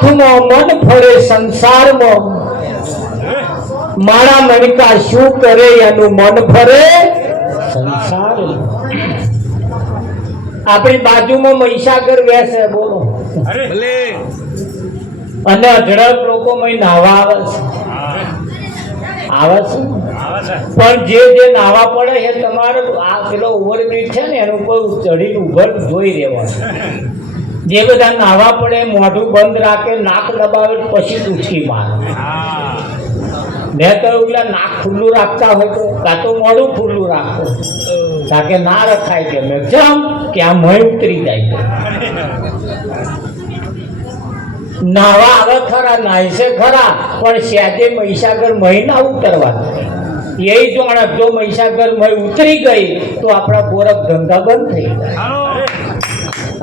હાથમાં મન ફરે સંસારમાં, મારા મનકા શું કરે એનું મન ફરે સંસાર. આપણી બાજુમાં મહીસાગર વેસે બોલો, અને અઢળક લોકો નાહવા આવે છે પણ જે નાહવા પડે એ તમારે આ પેલો ઓવરબ્રિજ છે ને એનું ઉપર ચડીને ઉભર જોઈ રહેવાનું. જે બધા નાહવા પડે મોઢું બંધ રાખે, નાક દબાવે, પછી ઉચકી મારે. મેં તો પેલા નાક ખુલ્લું રાખતા હોય તો કાં તો મોઢું ખુલ્લું રાખતો, તાકે ના રખાય કે મેં જમ કે આ મય ઉતરી જાય. નાવા આવે ખરા, નાય છે ખરા, પણ સ્યાજે મહીસાગર મહી ના ઉતરવા. એ જોણે જો મહીસાગર મહી ઉતરી ગઈ તો આપણા ગોરખ ધંધા બંધ થઈ જાય.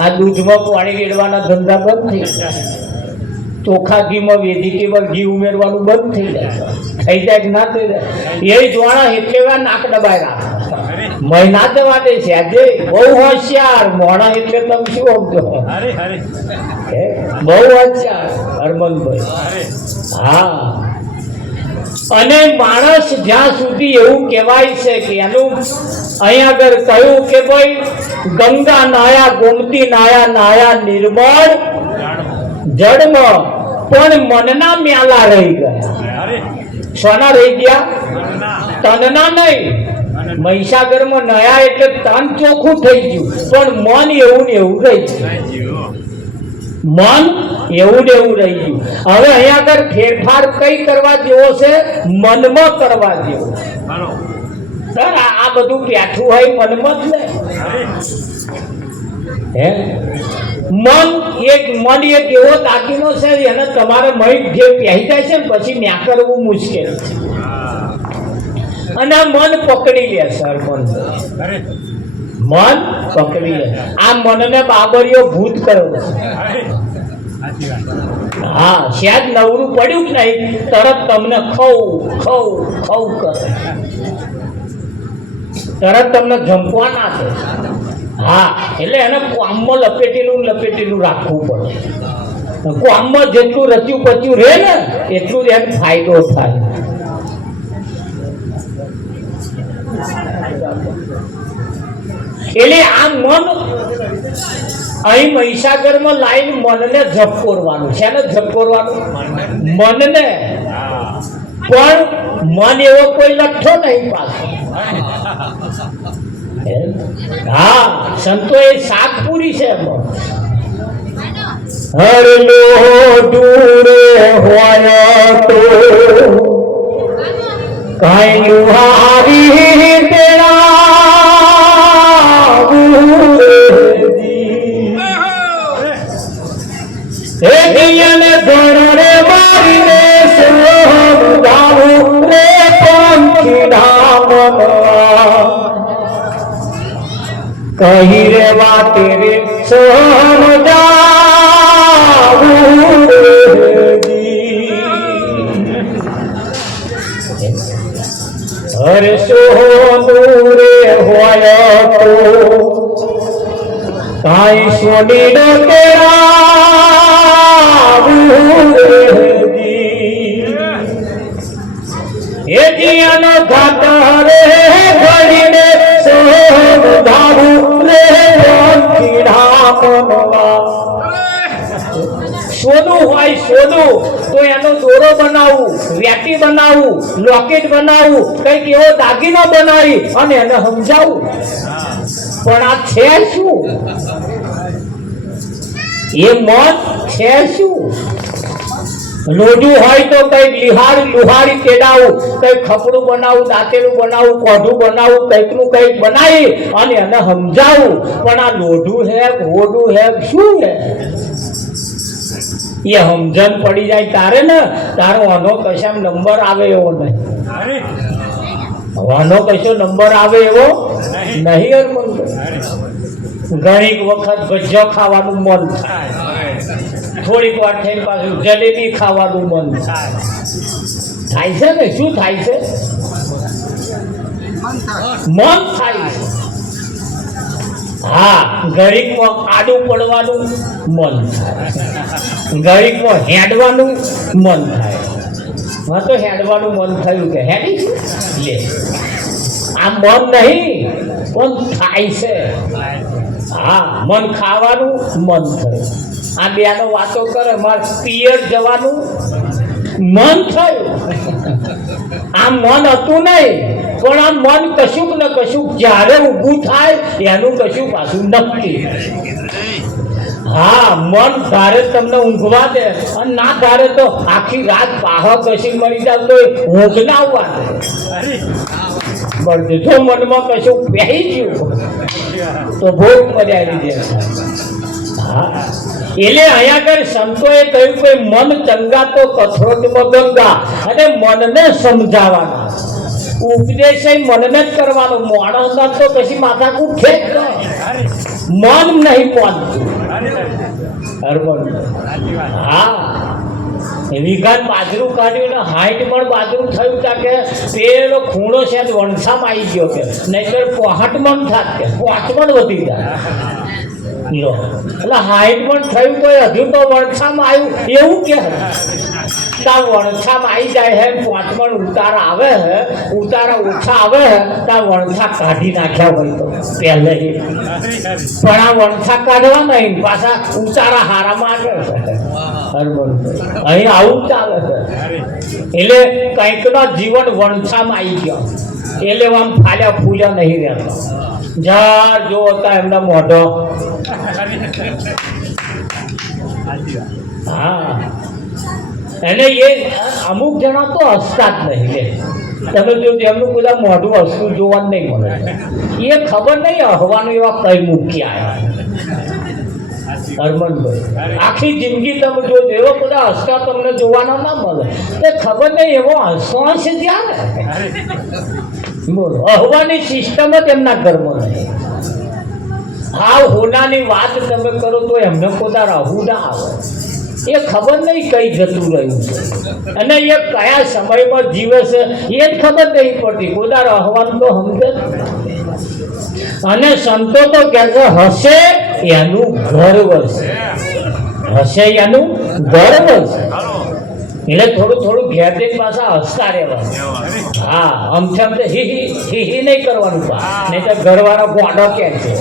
આ દૂધમાં પાણી રેડવાના ધંધા બંધ થઈ જાય, ચોખા ઘીમાં વેજીટેબલ ઘી ઉમેરવાનું બંધ થઈ જાય. થઈ જાય કે ના થઈ જાય? એ જોણા એટલે નાક દબાઈ રાખે, મય ના દવા દે છે. આજે બહુ હોશિયાર મોણા એટલે તમે શું સમજો? બહુ હોશિયાર હરમનભાઈ. હા, અને માણસ જ્યાં સુધી એવું કહેવાય છે કે એનું અહીંયા આગળ કહ્યું કે ભાઈ ગંગા નાયા, ગોમતી નાયા, નાયા નિર્મળ જળમાં, પણ મનના મ્યાલા રહી ગયા. સોના રહી ગયા? તનના નહીં. મહીસાગરમાં નયા એટલે તન ચોખ્ખું થઈ ગયું, પણ મન એવું ને એવું રહી ગયું. મન એવું ને એવું રહી ગયું. હવે અહીંયા આગળ ફેરફાર કઈ કરવા જેવો છે? મનમાં કરવા જેવો. આ બધું બેઠું હોય મનમાં જ ને. હે મન એક એવો દાગીનો છે એને તમારે મય જે પહેરી જાય છે ને પછી ન્યા કરવું મુશ્કેલ છે. અને આ મન પકડી લે સર, મન પકડી લે. આ મનને બાબરીઓ ભૂત કર્યો છે. હા, શાયદ નવરું પડ્યું જ નહીં તરત તમને ખવ ખવ ખવ કરે, તરત તમને જંપવા ના દે. હા, એટલે એને કોમમાં લપેટેલું રાખવું પડે. કોમમાં જેટલું રચ્યું પચ્યું રહે ને એટલું જ એને ફાયદો થાય. એટલે આ મન અહીં મહીસાગરમાં લાઈન મનને ઝપકોરવાનું છે. ને ઝપકોરવાનું મનને, પણ મન એવો કોઈ લઠ્ઠો નહીં પાછો. હા, સંતો એ શાક પૂરી છે. હર લોઢુરે હોય તો કાઈ લુહારી તેરા ને ધોરણે મારીને સમજાવું રે પંખી ધામના કહી રે વાતે રે સમજાવું હરે સોનું રે હોય તો કાઈ સોની ડકેરા એ જીયાનો ઘાટ રે ઘડીને સમજાવું રે પંખી ધામના. સોનું હોય સોનું તો એનો દોરો બનાવવું, વેટી બનાવવું, લોકેટ બનાવવું, કઈક એવો દાગીનો બનાવી અને એને સમજાવવું. પણ આ છે શું? એ મન છે શું? લોઢું હોય તો કઈક લુહારી તેડાવું, કઈક ખપડું બનાવું, દાંતેલું બનાવું, કોઢું બનાવું, કઈકનું કઈક બનાવી અને એને સમજાવું. પણ આ લોઢું હે, હોડું હે, શું હે? એ સમજણ પડી જાય તારે ને તારો આનો કશા નંબર આવે એવો નહીં. આનો કશો નંબર આવે એવો નહીં. ઘણી વખત ભજીયો ખાવાનું મન થાય, થોડીક વાર થઈને પાછું જલેબી ખાવાનું મન થાય છે ને. શું થાય છે? મન થાય છે. હા, ઘડીકમાં આડું પડવાનું મન થાય, ઘડીકમાં હેડવાનું મન થાય. હા, તો હેડવાનું મન થયું કે હેડી લે, આ મન નહીં પણ થાય છે. હા, મન ખાવાનું મન થયું, આ બેનો વાતો કરે, મારે પિયર જવાનું મન થયું. આ મન હતું નહીં, પણ આ મન કશુંક ને કશુંક જ્યારે ઊભું થાય એનું કશું પાછું નક્કી. હા, મન ધારે તમને ઊંઘવા દે અને ના ધારે તો આખી રાત પાહા કશી મરી જાવ તો ઊંઘ ના આવવા દે. જો મનમાં કશું પહેરી ગયું તો ભોગ મજા આવી જાય. હા, એટલે અહીંયા આગળ સંતોએ કહ્યું કે મન ચંગા તો કથરોટમાં ગંગા, અને મનને સમજાવવાના ઉપદેશ મનને જ કરવાનો. માણસના તો પછી માથાકૂટ છે જ મન નહીં પહોંચતું. હા, વિઘાત બાજરું કાઢ્યું ને 60 મણ બાજરું થયું તા કે પેલો ખૂણો છે વણસામાં આવી ગયો કે નહીતર 65 મણ થાત કે 5 મણ વધી જાય. લો, એટલે 60 મણ થયું તો હજુ તો વણસામાં આવ્યું એવું કે ત્યાં વણસામાં આવી જાય હે, 5 મણ ઉતારા આવે હે, ઉતારા ઓછા આવે હે, ત્યાં વણસા કાઢી નાખ્યા હોય તો પહેલે. પણ આ વણસા કાઢવા નહીં, પાછા ઉતારા હારામાં આગળ છે. અહીં આવું ચાલે છે. એટલે કંઈકનો જીવન વણસામાં આવી ગયો એટલે આમ ફાલ્યા ફૂલ્યા નહીં રહેતા. જા જો હતા એમના મોઢો. હા, અને એ અમુક જણા તો હસતા જ નહીં લે. તમે જો એમનું બધા મોઢું હસતું જોવાનું નહીં મળે. એ ખબર નહીં હવાનું એવા કઈ મૂકી આવ્યા હરમનભાઈ. આખી જિંદગી તમે જો એવો બધા હસતા તમને જોવાના ના મળે. એ ખબર નહીં એવો હસતો હશે ત્યાં ને. બોલો, હવાની સિસ્ટમ જ એમના ઘરમાં નહીં. હા, હોનાની વાત તમે કરો તો એમને પોતા રહું ના આવે. એ ખબર નહીં કઈ જતું રહ્યું છે અને એ કયા સમયમાં જીવે છે એ જ ખબર નહીં પડતી. પોતા રહેવાનું તો સમજે. અને સંતો તો કહે છે હશે એનું ગર્વ છે, હશે એનું ગર્વ છે. એટલે થોડું થોડું ઘેર જઈને પાછા હસતા રહેવાનું. હા, અમથે અમથે હી નહીં કરવાનું, નહીં તો ઘરવાળા ગોડો કે છે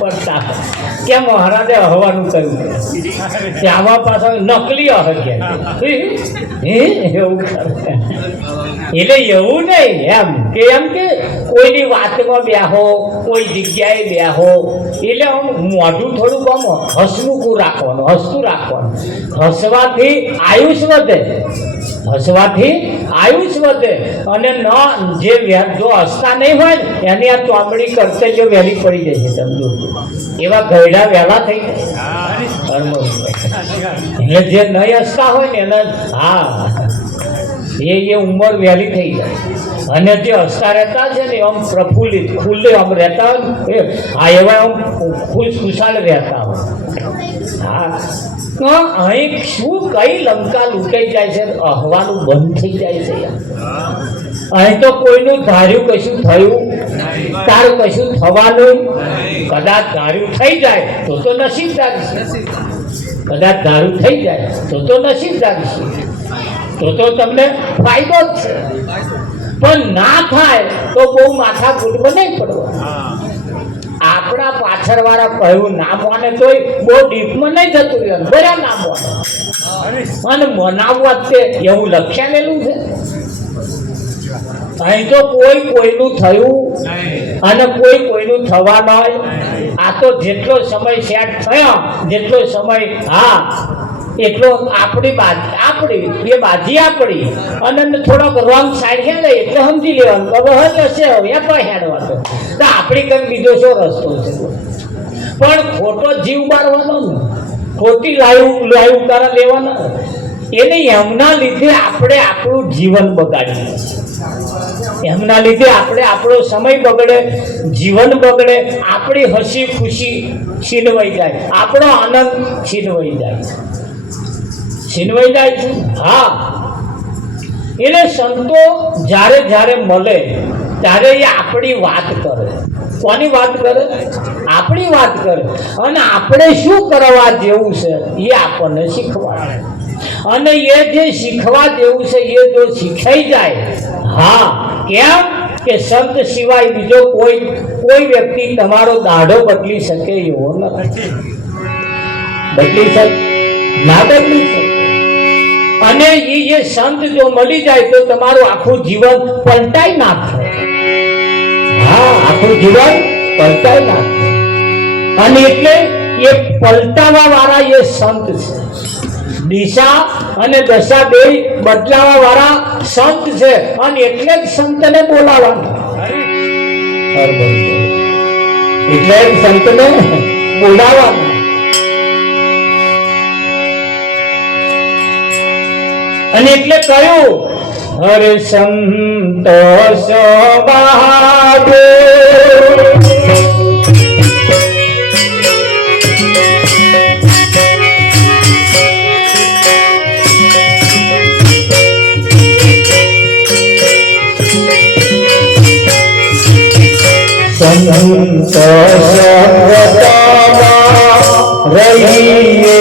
પડતા કે મહારાજે હવાનું કહ્યું કે આમાં પાછા નકલી હે કે એવું કરે. એટલે એવું નહીં એમ કે કોઈની વાતમાં બેહો, કોઈ જગ્યાએ બેહો, એટલે આમ મોઢું થોડુંક આમ હસમુખું રાખવાનું, હસતું રાખવાનું. હસવાથી આયુષ વધે, હસવાથી આયુષ વધે. અને ન જે જો હસતા નહીં હોય એની આ ચોમડી કરતે જો વહેલી પડી જશે. સમજો એવા ગયડા વહેલા થઈ જાય. એટલે જે નહીં હસતા હોય ને એને હા એ ઉંમર વહેલી થઈ જાય. અને જે હસતા રહેતા છે ને આમ પ્રફુલ્લિત ખુલ્લે આમ રહેતા હોય હા એવા આમ ખુશાલ રહેતા હોય. હા, અહીં શું કઈ લંકા લૂંટાઈ જાય છે, અહવાનું બંધ થઈ જાય છે. અહીં તો કોઈનું ધાર્યું કશું થયું, તારું કશું થવાનું. કદાચ ધાર્યું થઈ જાય તો નસીબદાર છે, કદાચ ધાર્યું થઈ જાય તો નસીબદાર છે, તો તમને ફાયદો જ છે. પણ ના થાય તો બહુ માથા કૂટમાં નહીં પડવા. આપણા પાછળવાળા કહ્યું ના માને તોય બહુ ડીપમાં નહીં જતું રહેવાનું, બરાબર ના માને અને મનાવવા તે એવું લખ્યાલેલું છે. અહીં તો કોઈ કોઈનું થયું અને કોઈ કોઈનું થવા ન હોય. આ તો જેટલો સમય સેટ થયો, જેટલો સમય હા એટલો આપણી બાજી એ બાજી આપણી અને થોડોક રોંગ સાઈડ હેડે એટલે સમજી લેવાનું કે હવે હશે હવે એ પણ હેડવાનો તો આપણી કંઈ બીજો શું રસ્તો છે. પણ ખોટો જીવ મારવાનો ને, ખોટી લાઈવ ઉતારા લેવાના એને એમના લીધે આપણે આપણું જીવન બગાડીએ. એમના લીધે આપણો સમય બગડે, જીવન બગડે, આપણી હસી ખુશી છીનવાઈ જાય, આપણો આનંદ છીનવાઈ જાય છે. હા, એટલે સંતો જ્યારે જ્યારે મળે ત્યારે એ આપણી વાત કરે. કોની વાત કરે? આપણી વાત કરે. અને આપણે શું કરવા જેવું છે એ આપણને શીખવાડે. અને એ જે શીખવા જેવું છે એ જો શીખાઈ જાય, હા, કેમ કે સંત સિવાય બીજો કોઈ વ્યક્તિ તમારો દાઢો બદલી શકે એવો નથી. બદલી શકે ના બદલી શકે. અને એ જે સંત જો મળી જાય તો તમારું આખું જીવન પલટાઈ નાખે. હા, આખું જીવન પલટાઈ નાખે. અને એટલે એ પલટાવા વાળા એ સંત છે. દિશા અને દશા બે બદલાવા વાળા સંત છે. અને એટલે જ સંતને બોલાવવાના. એટલે જ સંતને બોલાવવાના. અને એટલે કહ્યું, હરે સંતોષ બાબો સંતોષ રહીએ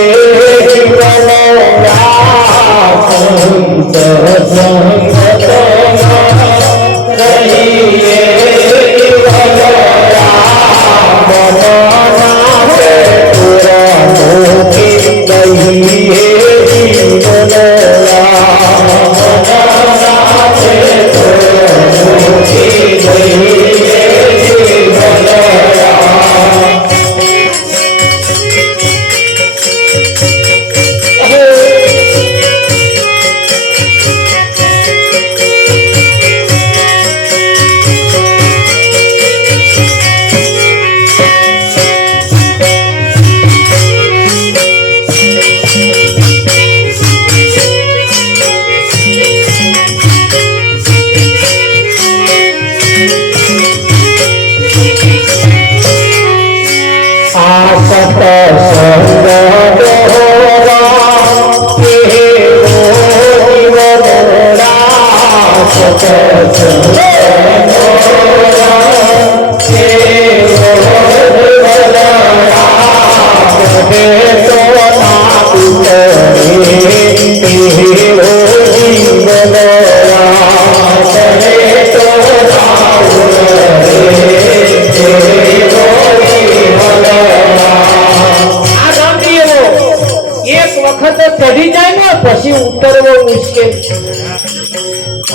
ચઢી જાય ને પછી ઉતરવો મુશ્કેલ.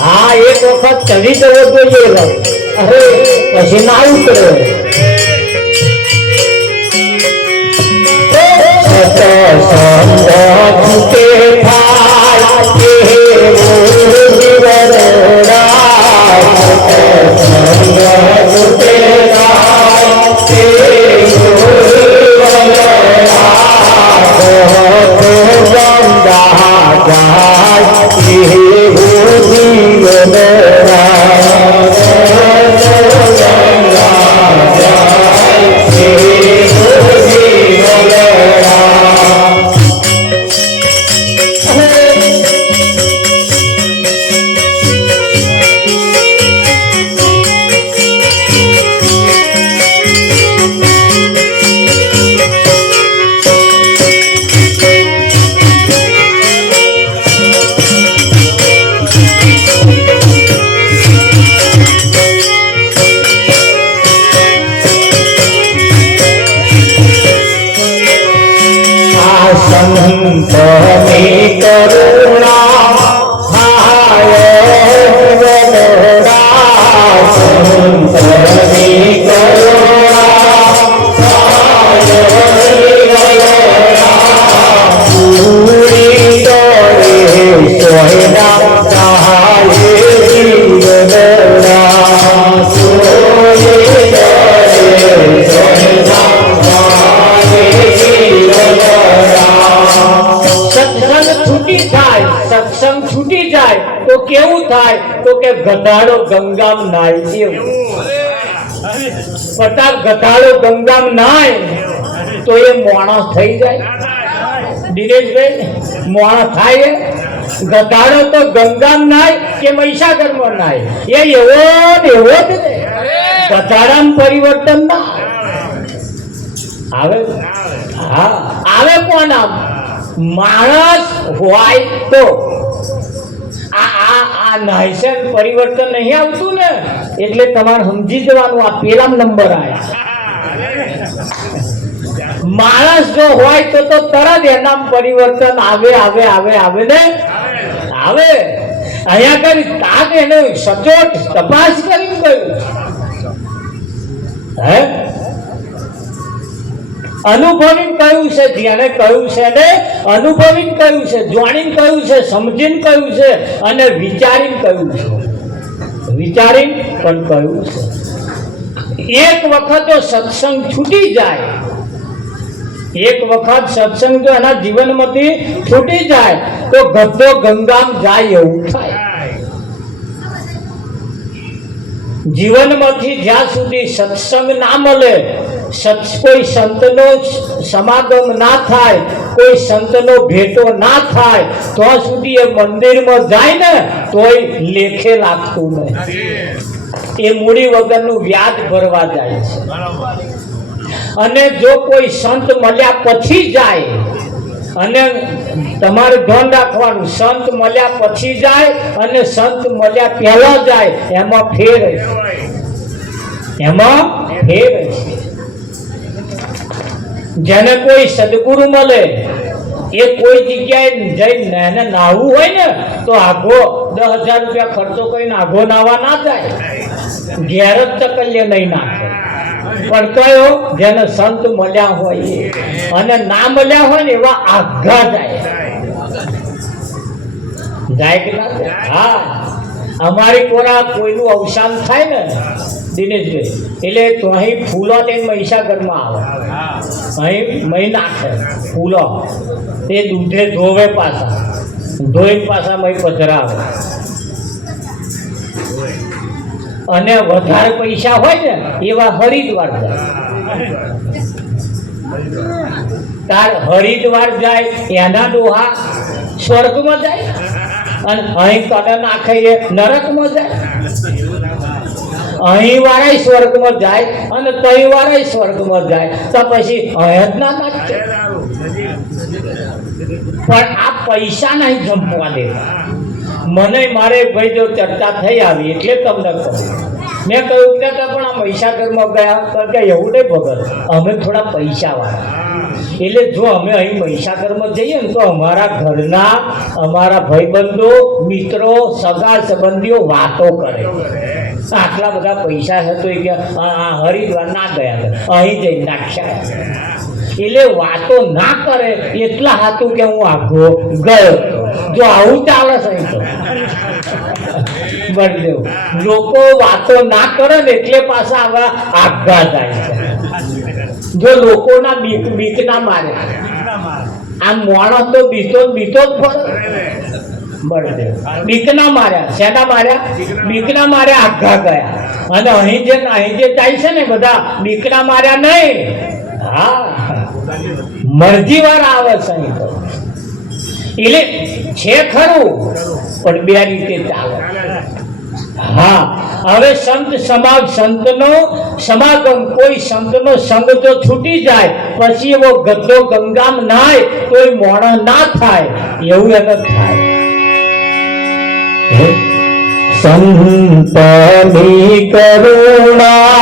હા, એક વખત ચઢી જવો જોઈએ. અરે પછી ના ઉતરે. તો કેવું થાય તો કે ગધાડો ગંગામ નાય. પટાક ગધાડો ગંગામ નાય તો એ માણસ થઈ જાય. દિનેશભાઈ, માણસ થાય. ગધાડો તો ગંગામ નાય કે મહીસાગરમાં નાય, એ એવો જ ગધાડામાં પરિવર્તન ના આવે. હા આવે કોણ? આમ માણસ હોય તો આ નાયસન પરિવર્તન નહીં આવતું ને, એટલે તમારે સમજી જવાનું આ પેલા નંબર આયા. માણસ જો હોય તો તરત એના પરિવર્તન આવે આવે આવે આવે ને આવે. અહીંયા કરી તાક એને સચોટ તપાસ કરી ગયું. હે અનુભવી કહ્યું છે, જેને કહ્યું છે ને અનુભવી કહ્યું છે, જાણીને કહ્યું છે, સમજીને કહ્યું છે અને વિચારીને કહ્યું છે. વિચારીને પણ કહ્યું છે. એક વખત જો સત્સંગ છૂટી જાય, એક વખત સત્સંગ જો એના જીવનમાંથી છૂટી જાય તો ગદ્દો ગંગામ જાય એવું થાય. જીવનમાંથી જ્યાં સુધી સત્સંગ ના મળે, કોઈ સંતનો સમાગમ ના થાય, કોઈ સંતનો ભેટો ના થાય, તો સુધી એ મંદિરમાં જાય ને તોય લેખે લાગતું નહીં. એ મૂડી વગરનું વ્યાજ ભરવા જાય છે. અને જો કોઈ સંત મળ્યા પછી જાય, અને તમારે ધ્યાન રાખવાનું, સંત મળ્યા પછી જાય અને સંત મળ્યા પહેલા જાય, એમાં ફેર છે. એમાં ફેર છે. જેને કોઈ સદગુરુ મળે એ કોઈ જગ્યાએ જઈને એને નાહવું હોય ને તો આઘો 10,000 રૂપિયા ખર્ચો કરીને આઘો નાવા ના જાય, ઘેર જ ચકલીએ નહીં નાખે. પણ કયો જેને સંત મળ્યા હોય અને ના મળ્યા હોય ને એવા આઘા જાય. જાય કે ના જાય? હા, અમારી કોરા કોઈનું અવસાન થાય ને દિનેશભાઈ, એટલે તો અહીં ફૂલો લઈને મહીસાગરમાં આવે, અહીં મહી નાખે ફૂલો, તે દૂધે ધોવે, પાછા ધોઈને પાછા મહી પધરાવે. અને વધારે પૈસા હોય ને એવા હરિદ્વાર જાય. તાર હરિદ્વાર જાય એના ડોહા સ્વર્ગમાં જાય, અને અહીં તને નાખે એ નરકમાં જાય. અહીં વાળા સ્વર્ગમાં જાય અને તઈ વાળા સ્વર્ગમાં જાય, તો પછી અહીં જ ના નાખે. પણ આ પૈસા નહીં જમવા દેતા. મને મારે ભાઈ જો ચર્ચા થઈ આવી એટલે તમને કહું. મેં કહ્યું કે પણ આ મહીસાગરમાં ગયા કે એવું નહીં ભગત, અમે થોડા પૈસા વાળા, એટલે જો અમે અહીં મહીસાગરમાં જઈએ ને તો અમારા ઘરના, અમારા ભાઈબંધો, મિત્રો, સગા સંબંધીઓ વાતો કરે, આટલા બધા પૈસા છે તો એ કે હરિદ્વાર ના ગયા, અહીં જઈ નાખ્યા. એટલે વાતો ના કરે એટલા હાથું કે હું આઘો ગયો. જો આવું ચાલે છે તો બદલેવ, લોકો વાતો ના કરે ને એટલે પાછા આવા આઘા જાય છે. જો લોકોના બીક ના મારે, આ માણસ તો બીતો જ ફરે. બળદેવ બીકના માર્યા, શેના માર્યા? બીકના માર્યા, આઘા ગયા. અને અહીં જે જાય છે ને બધા બીકના માર્યા નહીં. હા, મરજી વાર આવે છે અહીં તો. એટલે છે ખરું પણ બે રીતે ચાલે. હા, હવે સંતનો સમાગમ, કોઈ સંતનો સંગ જો છૂટી જાય પછી એવો ગદ્દો ગંગામ નાય કોઈ મોણ ના થાય, એવું એને થાય. સંતની કરુણા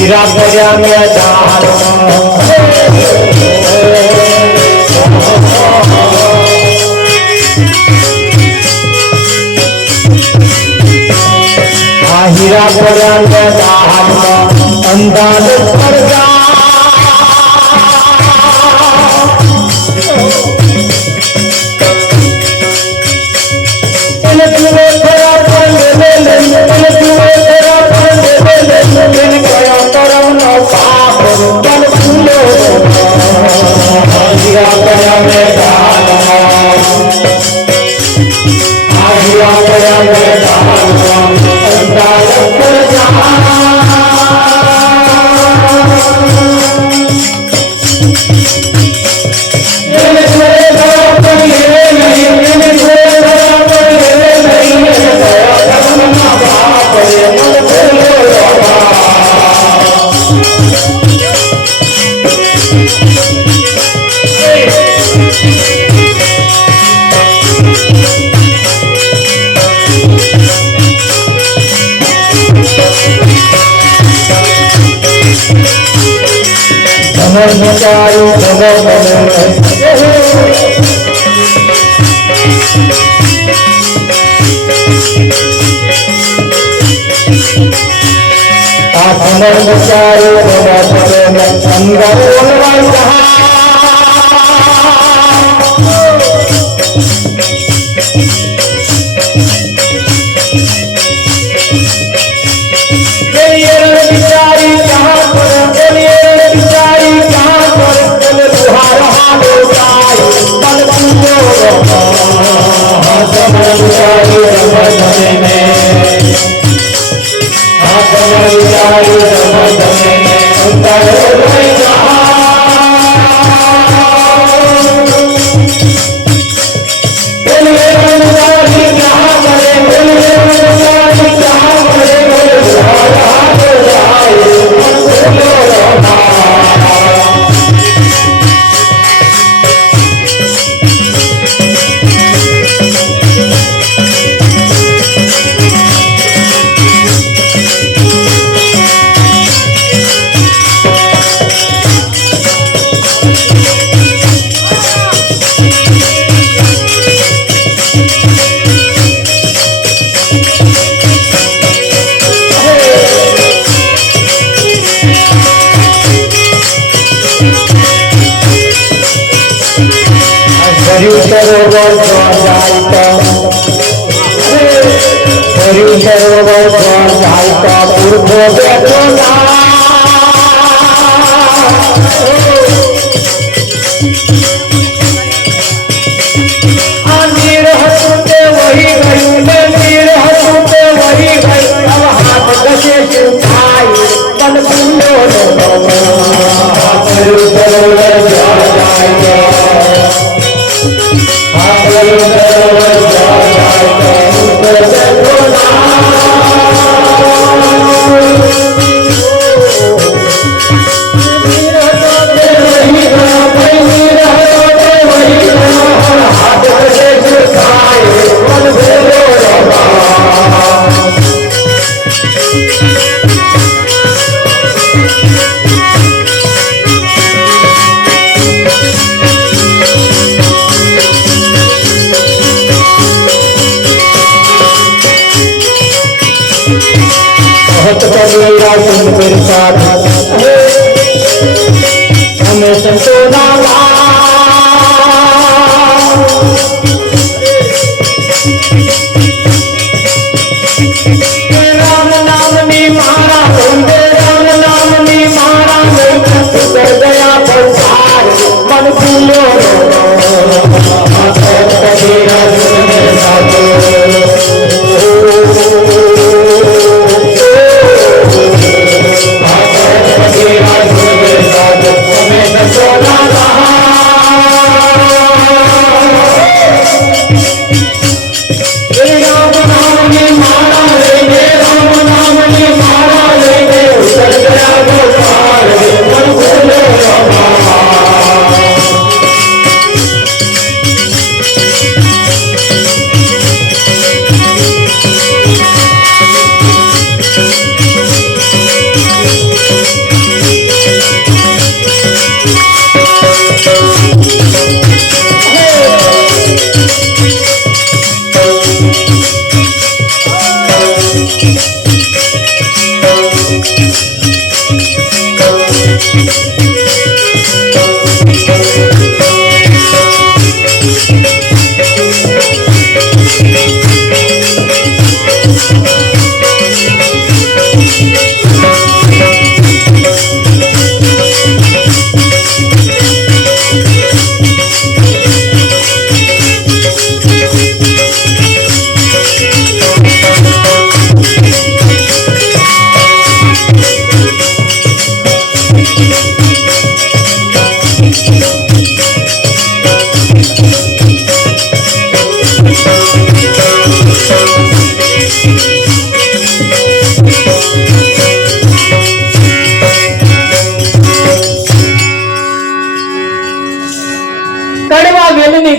हीरा भरिया में दाल हीरा भरिया में दाल अंदाज पर जा ભર્યું સરોવર જાય તો ભર્યું સરોવર જાય તો પૂર્વો બેઠો हमें संतोना राम नाम नी मारा राम नाम नी मारा कर गया संसार मन भूलो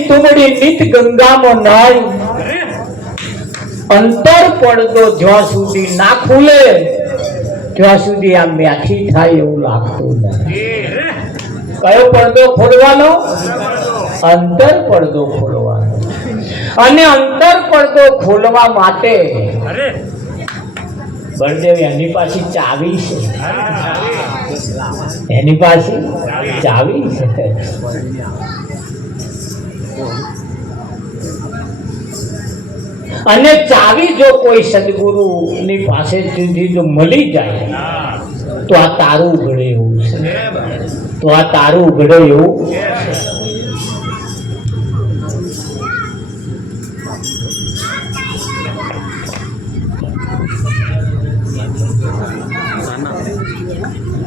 તુમડી નિત ગંગામાં નાય અંતર પડદો જ્યાં સુધી ના ખુલે ત્યાં સુધી આ મ્યાથી થાય એવું લાગતું નથી. કયો પડદો ખોલવાનો? અંતર પડદો ખોલવાનો. અને અંતર પડદો ખોલવા માટે બળદેવ એની પાસે ચાવી છે. એની પાસે ચાવી છે. અને ચાવી જો કોઈ સદગુરુ ની પાસેથી જો મળી જાય તો આ તારું ઉઘડે એવું છે. તો આ તારું ઉઘડે એવું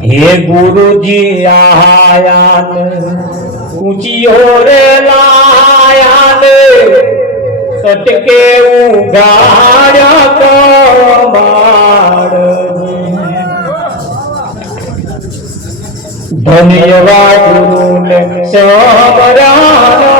हे गुरुजी आयान ऊंची रे लायान सटके उगाड्या कमाड धन्यवाद गुरुने सबरानो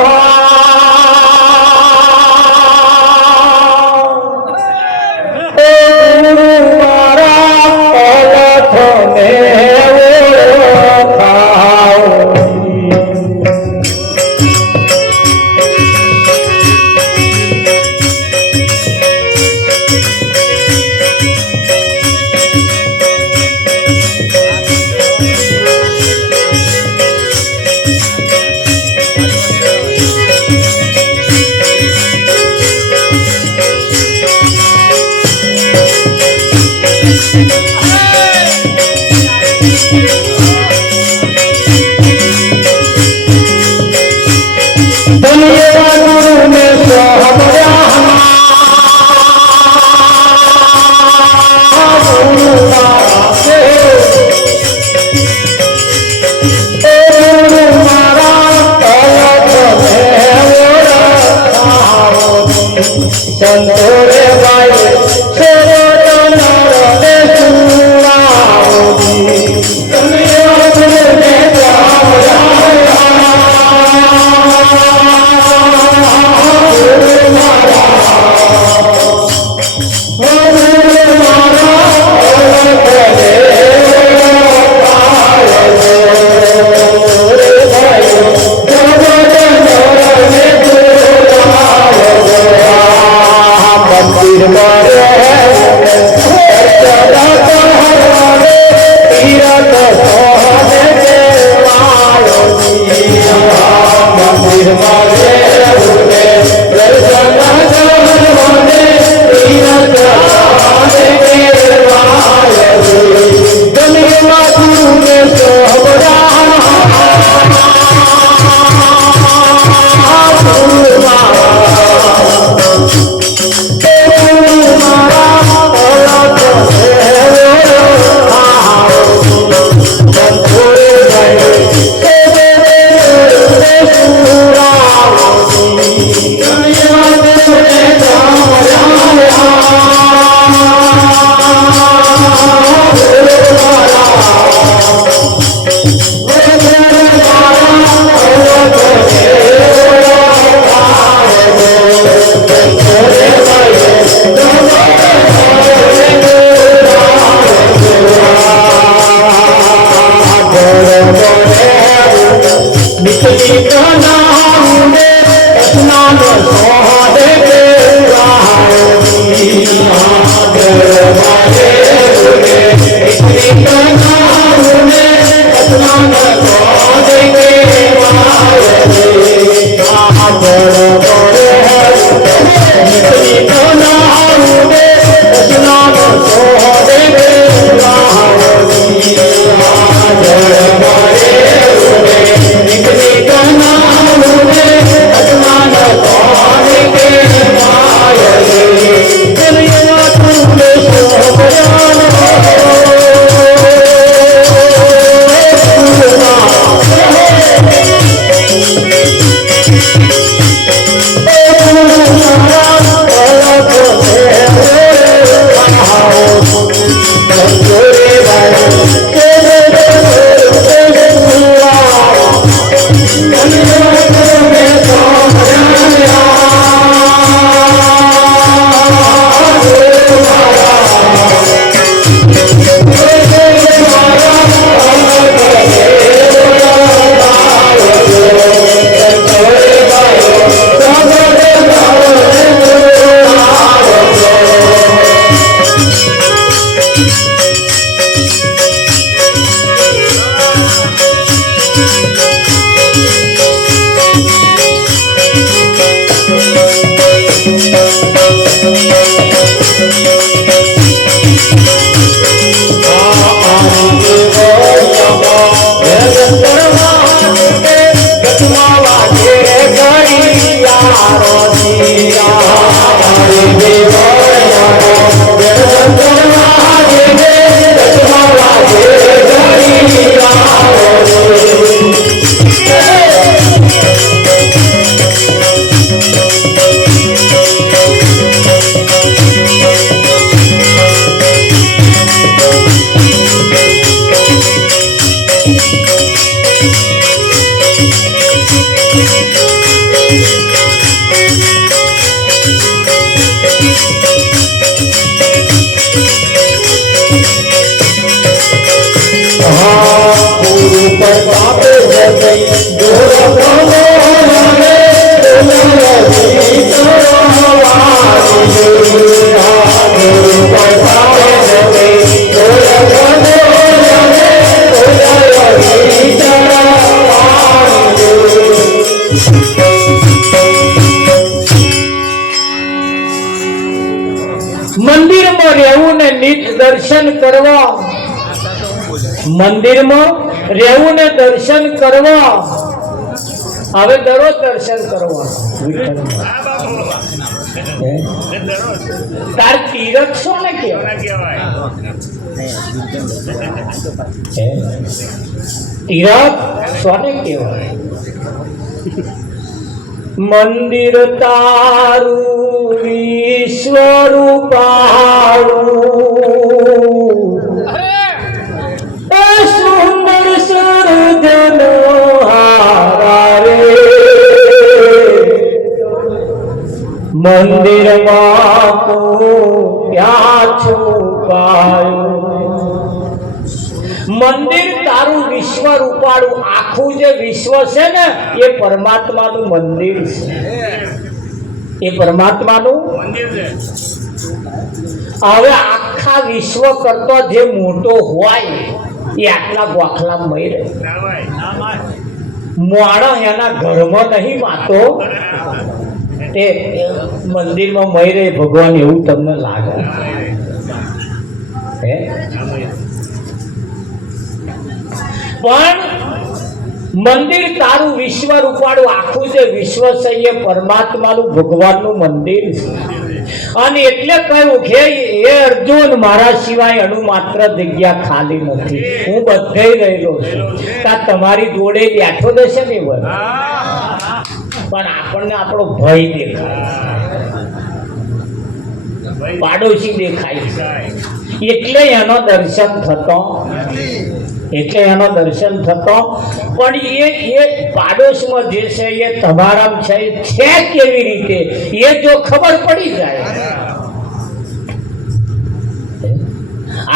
મંદિરમાં રહેવું ને નિત દર્શન કરવા, મંદિરમાં રહેવું ને દર્શન કરવા, હવે દરરોજ દર્શન કરવા. તાર તીરથ શું ને કહેવાય? તીરથ સોને કહેવાય? મંદિર તારું વિશ્વરૂપાળું, સુંદર સર્જનો હારે, મંદિરમાં તું ત્યાં છુપાયું. મંદિર તારું વિશ્વ રૂપાળું, આખું જે વિશ્વ છે ને એ પરમાત્માનું મંદિર છે, એ પરમાત્માનું મંદિર છે. હવે આખા વિશ્વ કરતો જે મોટો હોય એ આટલા ગોખલા મય રહે. મોણો એના ઘરમાં નહીં વાતો એ મંદિરમાં મય રહે ભગવાન, એવું તમને લાગે? પણ મંદિર તારું વિશ્વ રૂપાળું, આખું જે વિશ્વ છે એ પરમાત્માનું ભગવાનનું મંદિર છે. અને એટલે કહ્યું કે એ અર્જુન, મારા સિવાય અણુ માત્ર જગ્યા ખાલી નથી, હું બધે રહેલો છું. તમારી જોડે બેઠો દેશે ને પણ આપણને આપણો ભય દેખાય, પાડોશી દેખાય, એટલે એનો દર્શન થતો, એટલે એનો દર્શન થતો. પણ એ પાડોશમાં જે છે એ તમારા છે કેવી રીતે એ જો ખબર પડી જાય,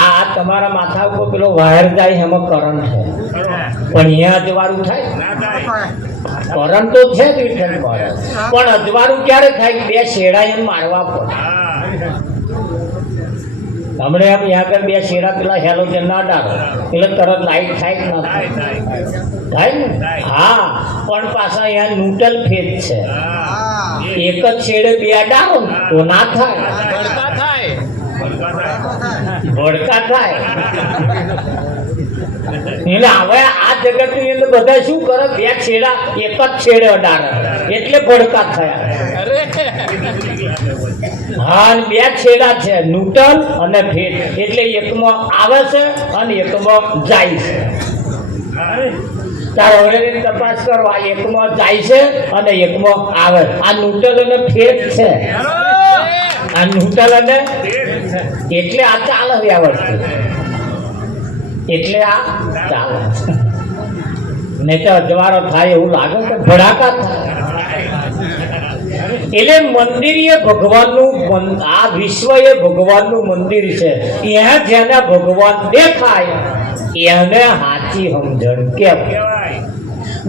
આ તમારા માથા ઉપર પેલો વાયર જાય એમાં કરંટ છે, પણ અહીંયા અજવાળું થાય? કરંટ તો છે જ વિઠ્ઠલ મહારાજ, પણ અજવાળું ક્યારે થાય? બે શેડા એમ મારવા પડે. હમણે એમ ત્યાં આગળ બે શેડા પેલા હેલોજન ના ડાળો એટલે તરત લાઈટ થાય કે ના થાય ને? હા, પણ પાછા અહીંયા ન્યુટ્રલ ફેઝ છે. એક જ છેડે બે ડાળો તો ના થાય, ભડકા થાય. એટલે હવે આ જગત ની અંદર બધા શું કરે? બે છેડા એક જ છેડે અડાડે એટલે ભડકા થયા. હા, બે છેડા છે ન્યુટ્રલ અને ફેઝ, એટલે એકમાં આવે છે અને એકમાં જાય છે. તાર હવે તપાસ કરવા, એકમાં જાય છે અને એકમાં આવે. આ ન્યુટ્રલ અને ફેઝ છે, આ ન્યુટ્રલ અને એટલે આ ચાલે વ્યવસ્થિત, એટલે આ ચાલે. નહીં તો અજવાળો થાય એવું લાગે કે ભડાકા થાય. એટલે મંદિર એ ભગવાનનું, આ વિશ્વ એ ભગવાનનું મંદિર છે. ત્યાં જેને ભગવાન દેખાય એને સાચી સમજણ કહેવાય.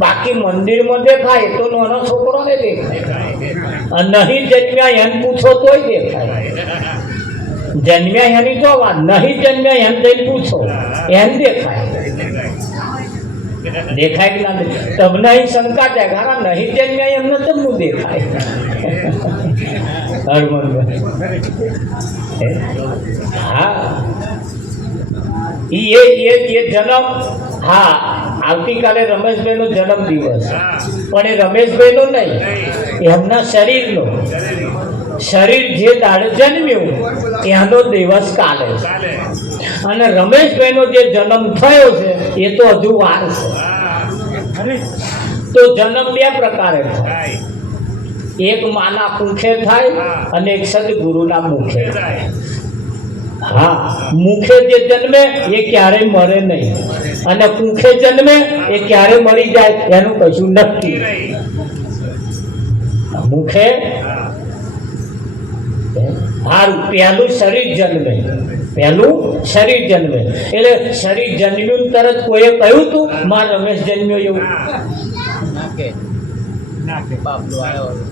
બાકી મંદિરમાં દેખાય તો નાનો છોકરો ને દેખાય, નહીં જન્મ્યા એને પૂછો તોય દેખાય. જન્મ્યા એની તો વાત, નહીં જન્મ્યા એમ જઈને પૂછો એમ દેખાય. દેખાય કે ના? તમને અહીં શંકા છે, કારણ નહીં જન્મ્યા એમને તમને દેખાય. હા, એ જન્મ. હા, આવતીકાલે રમેશભાઈ નો જન્મ દિવસ, પણ એ રમેશભાઈ નો નહીં, એમના શરીરનો. શરીર જે દાડે જન્મ્યું એનો દિવસ કાલે, અને રમેશભાઈ નો જે જન્મ થયો છે એ તો હજુ વાર છે. તો જન્મ બે પ્રકારે થાય, એક માના મુખે થાય અને એક સદગુરુના મુખે. હા, મુખે જે જન્મે એ ક્યારેય મરે નહીં, અને મુખે જન્મે એ ક્યારે મરી જાય એનું કશું નક્કી. મુખે હારું પહેલું શરીર જન્મે, પહેલું શરીર જન્મે. એટલે શરીર જન્મ્યું તરત કોઈએ કહ્યું તું માર રમેશ જન્મ્યો એવું?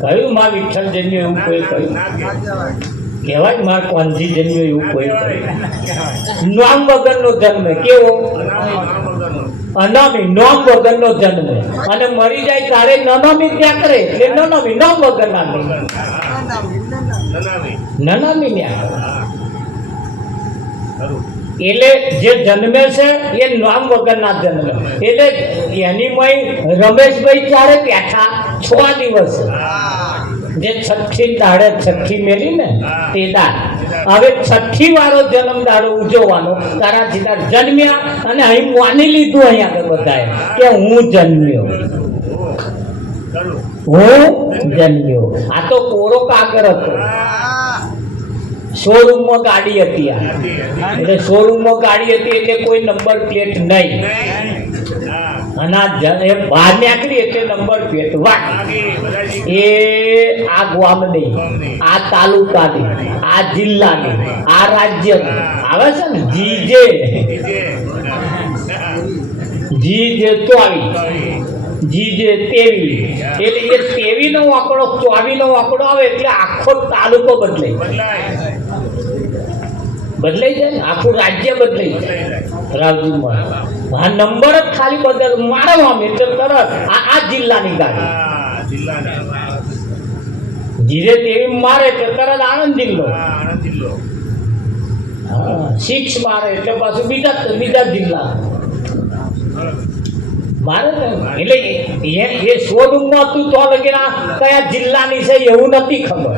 કહ્યું માર વિઠ્ઠલ જન્મ્યો એવું કોઈ કહ્યું? કહેવાય માર કોંજી જન્મ્યો એવું કોઈ કહ્યું? નામ વગરનો જન્મ કેવો? અનામી, નામ વગરનો જન્મ, અને મરી જાય તારે નનામી ત્યાં કરે એટલે નનામી, નામ વગરના નનામી ત્યાં. એટલે જે જન્મે છે એ નામ વગરના જન્મે. એટલે એની મય રમેશભાઈ ચારે બેઠા 6 દિવસ, જે છઠ્ઠી દાડે છઠ્ઠી મેલી ને તે દાડ. હવે છઠ્ઠી વાળો જન્મ દાડો ઉજવવાનો, તારા જીતા જન્મ્યા અને અહીં માની લીધું અહીંયા આગળ બધાએ કે હું જન્મ્યો, હું જન્મ્યો. આ તો કોરો કાગળ હતો. શોરૂમમાં ગાડી હતી, એટલે શોરૂમમાં ગાડી હતી એટલે કોઈ નંબર પ્લેટ નહીં, અને બહાર નીકળી એટલે નંબર પ્લેટ વાગી. એ આ ગામની, આ તાલુકાની, આ જિલ્લાની, આ રાજ્યની આવે છે ને જીજે 24, જીજે 23. એટલે એ 23 નો આંકડો 24 નો આંકડો આવે એટલે આખો તાલુકો બદલાઈ જાય, આખું રાજ્ય બદલાઈ જાય. રાજ્યમાં આ નંબર જ ખાલી બદલ મારવામાં એટલે તરત આ જિલ્લાની ગાડી જીરે તેવી મારે એટલે તરત આણંદ જિલ્લો, 6 મારે એટલે પાછું બીજા જિલ્લા મારે ને. એટલે એ શોરૂમમાં હતું તો લગીને કયા જિલ્લાની છે એવું નથી ખબર.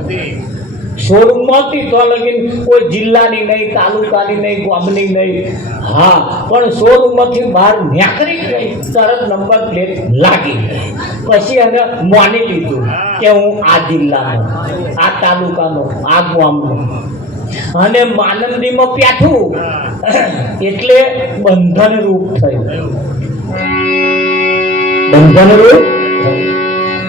શોરૂમમાં હતી તો લગીને કોઈ જિલ્લાની નહીં, તાલુકાની નહીં, ગામની નહીં. હા, પણ શોરૂમમાંથી બહાર નીકળી ગઈ તરત નંબર પ્લેટ લાગી. પછી એને માની લીધું કે હું આ જિલ્લાનો, આ તાલુકાનો, આ ગામનો. અને માનંદીમાં પેઠું એટલે બંધન રૂપ થયું. બંધન રૂપ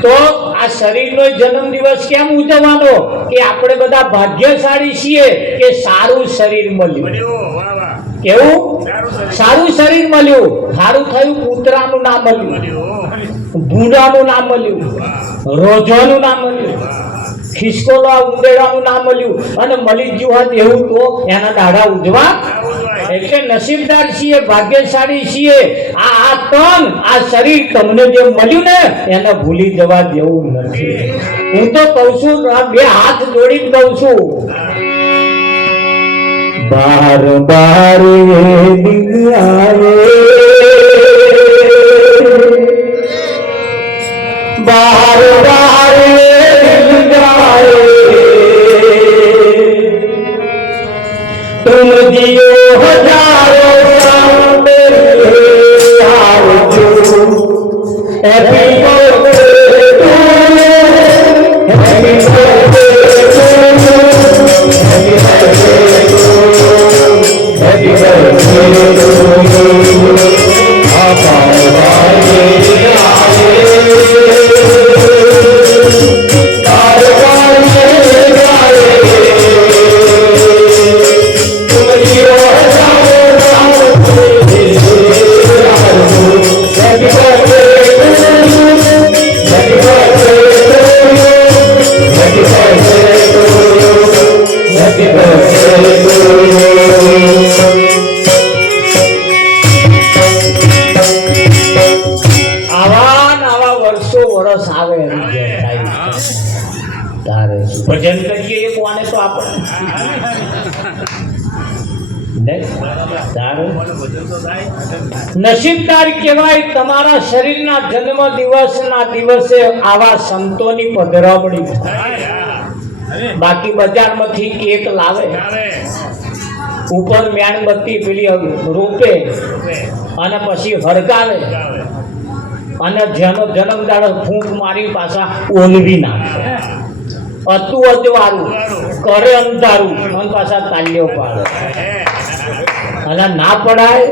તો આ શરીરનો જન્મ દિવસ કેમ ઉજવવાનો? કે આપણે બધા ભાગ્યશાળી છીએ કે સારું શરીર મળ્યું. કેવું સારું શરીર મળ્યું, સારું થયું, કૂતરાનું ના મળ્યું, ભૂંડાનું ના મળ્યું, રોજવાનું ના મળ્યું, ખિસકોલા ઉંદેડાનું ના મળ્યું, અને મળી ગયું હોત એવું તો એના દાડા ઉજવા. એટલે નસીબદાર છીએ, ભાગ્યશાળી છીએ. આ તન, આ શરીર તમને જે મળ્યું ને એને ભૂલી જવા જેવું નથી. હું તો કહું છું, બે હાથ જોડીને કહું છું, બાર બાર દિન આए, बार बार दिल आए, तुम जियो हजारों साल मेरे आवो, happy birthday to you, happy birthday to you, happy birthday to you, happy birthday to you, बार बार दिल आए, ભજન કરીએ એ કોને તો આપણે નસીબદાર કહેવાય તમારા શરીરના જન્મ દિવસના દિવસે આવા સંતોની પધરામણી. બાકી બજારમાંથી કેક લાવે, ઉપર મીણબત્તી પેલી રોપે અને પછી હરગાવે, અને જેનો જન્મદાડો ફૂંક મારી પાછા ઓલવી નાખે. હતું અજવાળું કરે અંધારું અને પાછા તાલ્યો પાડે. અને ના પડાય,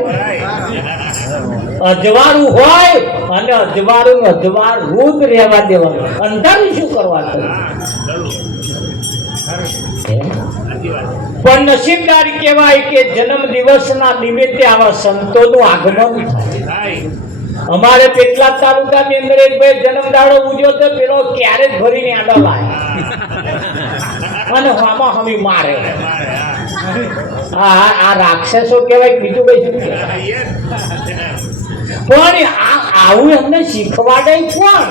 અજવાળું હોય અને અજવાળું જ રહેવા દેવાનું, અંધારું શું કરવા? પણ નસીબદાર કહેવાય કે જન્મ દિવસના નિમિત્તે આવા સંતોનું આગમન થાય. અમારે પેટલાદ તાલુકાની અંદર એક ભાઈ જન્મદાડો ઉજ્યો તો પેલો ક્યારે જ ભરીને આડો લાય અને હામાં હમી મારે. આ રાક્ષસો કહેવાય, બીજું કઈ શું કહેવાય? પણ આવું એમને શીખવાડે કોણ?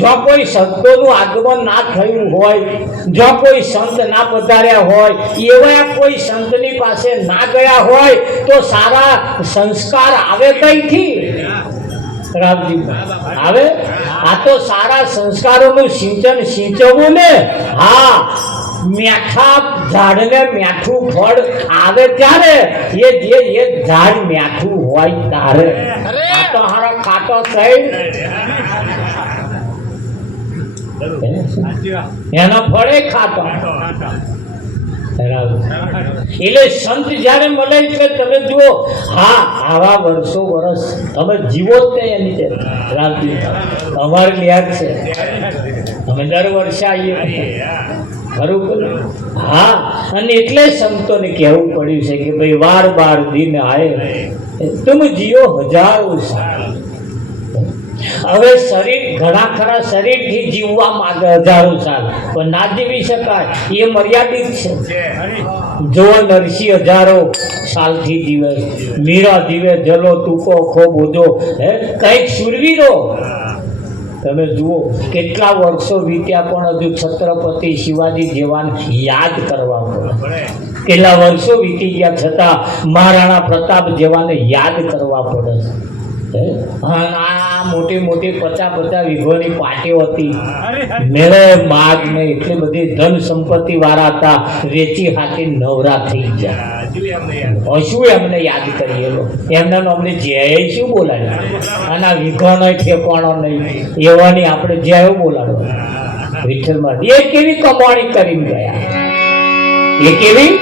જો કોઈ સંતોનું આગમન ના થયું હોય, જો કોઈ સંત ના પધાર્યા હોય, એવા કોઈ સંતની પાસે ના ગયા હોય તો સારા સંસ્કાર આવે કઈથી? રામજી આવે. આ તો સારા સંસ્કારોનું સિંચન સિંચવવું ને. હા, મીઠા ઝાડને મીઠું ફળ આવે ત્યારે એ ઝાડ મીઠું હોય ત્યારે. આ તો હારો ખાટો થઈ એનો ફળે ખાટો. એટલે સંત જયારે મળે એટલે તમે જુઓ, હા આવા વર્ષ તમે જીવો જ નહીં એની છે. રામજી અમારે યાદ છે, અમે દર વર્ષે આવીએ ખરું. હા, અને એટલે સંતોને કહેવું પડ્યું છે કે ભાઈ વાર બાર દિન આए, तुम जियो हजारों साल. હવે શરીર ઘણા ખરા શરીરથી જીવવા માંગે હજારો સાલ, પણ ના જીવી શકાય, એ મર્યાદિત છે. જો નરસિંહ હજારો સાલથી જીવે, મીરા જીવે, જલો ટૂંકો ખૂબ ઓજો, કંઈક સુરવીરો. તમે જુઓ કેટલા વર્ષો વીત્યા પણ હજુ છત્રપતિ શિવાજી જેવાને યાદ કરવા પડે. કેટલા વર્ષો વીતી ગયા છતાં મહારાણા પ્રતાપ જેવાને યાદ કરવા પડે. આ મોટી મોટી 50 વીઘોની પાટીઓ હતી, મેળે માગ ને એટલી બધી ધન સંપત્તિ વાળા હતા, વેચી હાથી નવરા થઈ ગયા. શું એમને યાદ કરીએ? એમને અમને જય શું બોલાડ્યા? અને આ વીઘોનો ઠેકાણો નહીં એવાની આપણે જય બોલાડવા. વિઠ્ઠલમાં એ કેવી કમાણી કરીને ગયા, એ કેવી